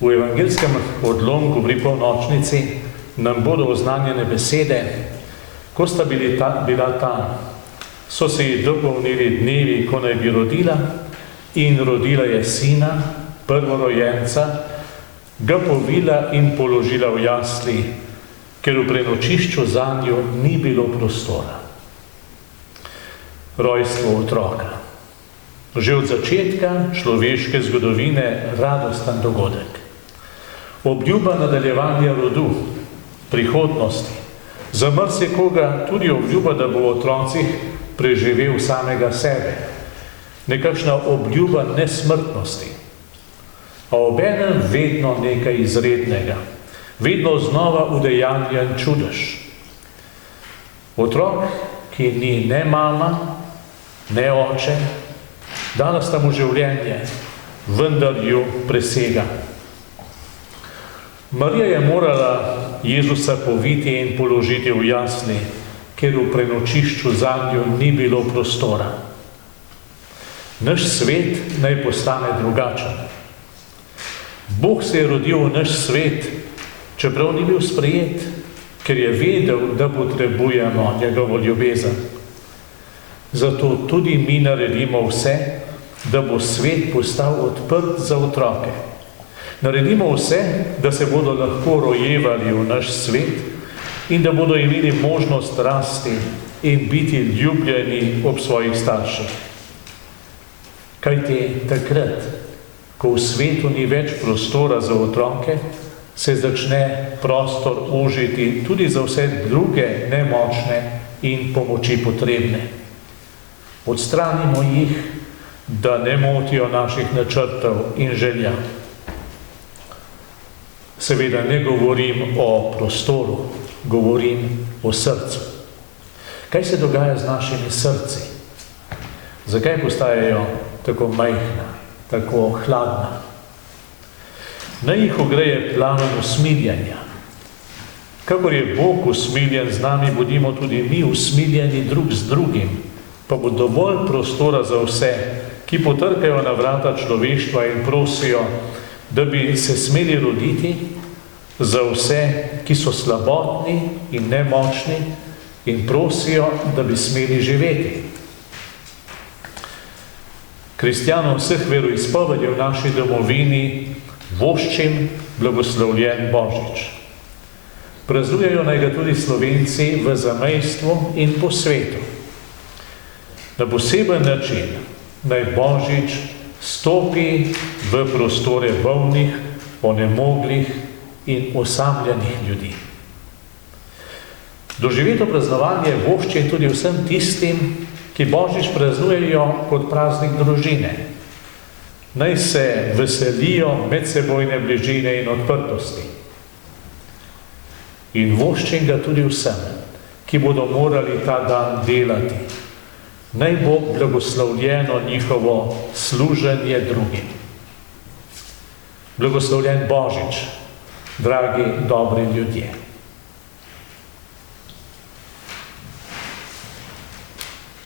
V evangelskem odlomku pri polnočnici nam bodo oznanjene besede, ko sta bila tam, so se ji dopolnili dnevi, ko naj bi rodila, in rodila je sina, prvorojenca, ga povila in položila v jasli, ker v prenočišču zanjo ni bilo prostora. Rojstvo otroka. Že od začetka človeške zgodovine radosten dogodek. Obljuba nadaljevanja rodu, prihodnosti. Za marsikoga tudi obljuba, da bo v otrocih preživel samega sebe. Nekakšna obljuba nesmrtnosti. A obenem vedno nekaj izrednega. Vedno znova udejanjen čudež. Otrok, ki ni ne mama, ne oče, dala sta mu življenje, vendar jo presega. Marija je morala Jezusa poviti in položiti v jasli, ker v prenočišču zanjo ni bilo prostora. Naš svet naj postane drugačen. Bog se je rodil v naš svet, čeprav ni bil sprejet, ker je vedel, da potrebujemo njegovo ljubezen. Zato tudi mi naredimo vse, da bo svet postal odprt za otroke. Naredimo vse, da se bodo lahko rojevali v naš svet in da bodo imeli možnost rasti in biti ljubljeni ob svojih starših. Kajti takrat, ko v svetu ni več prostora za otroke, se začne prostor ožiti tudi za vse druge nemočne in pomoči potrebne. Odstranimo jih, da ne motijo naših načrtov in želja. Seveda ne govorim o prostoru, govorim o srcu. Kaj se dogaja z našimi srci? Zakaj postajajo tako majhna, tako hladna? Naj jih ogreje plamen usmiljenja. Kakor je Bog usmiljen z nami, bodimo tudi mi usmiljeni drug z drugim, pa bo dovolj prostora za vse, ki potrkajo na vrata človeštva in prosijo, da bi se smeli roditi, za vse, ki so slabotni in nemočni in prosijo, da bi smeli živeti. Kristjanom vseh veroizpovedi v naši domovini voščim blagoslovljen Božič. Praznujejo naj ga tudi Slovenci v zamejstvu in po svetu. Na poseben način naj Božič stopi v prostore bolnih, onemoglih in osamljenih ljudi. Doživeto praznovanje voščim tudi vsem tistim, ki Božič praznujejo kot praznik družine. Naj se veselijo medsebojne bližine in odprtosti. In voščim ga tudi vsem, ki bodo morali ta dan delati. Naj bo blagoslovljeno njihovo služenje drugim. Blagoslovljen Božič, dragi dobri ljudje.